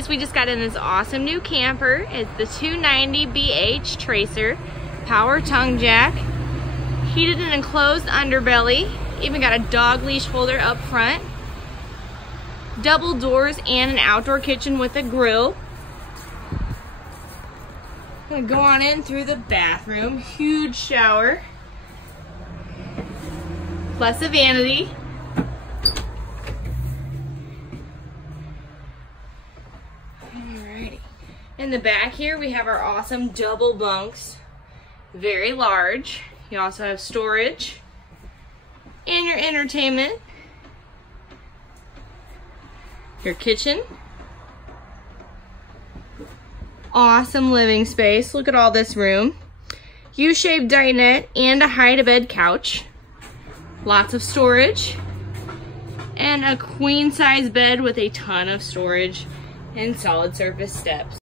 guys, we just got in this awesome new camper. It's the 290BH Tracer, power tongue jack, heated and enclosed underbelly, even got a dog leash holder up front, double doors and an outdoor kitchen with a grill. Gonna go on in through the bathroom, huge shower, plus a vanity. Alrighty. In the back here we have our awesome double bunks, very large. You also have storage and your entertainment, your kitchen. Awesome living space. Look at all this room. U-shaped dinette and a hide-a-bed couch. Lots of storage. And a queen-size bed with a ton of storage and solid surface steps.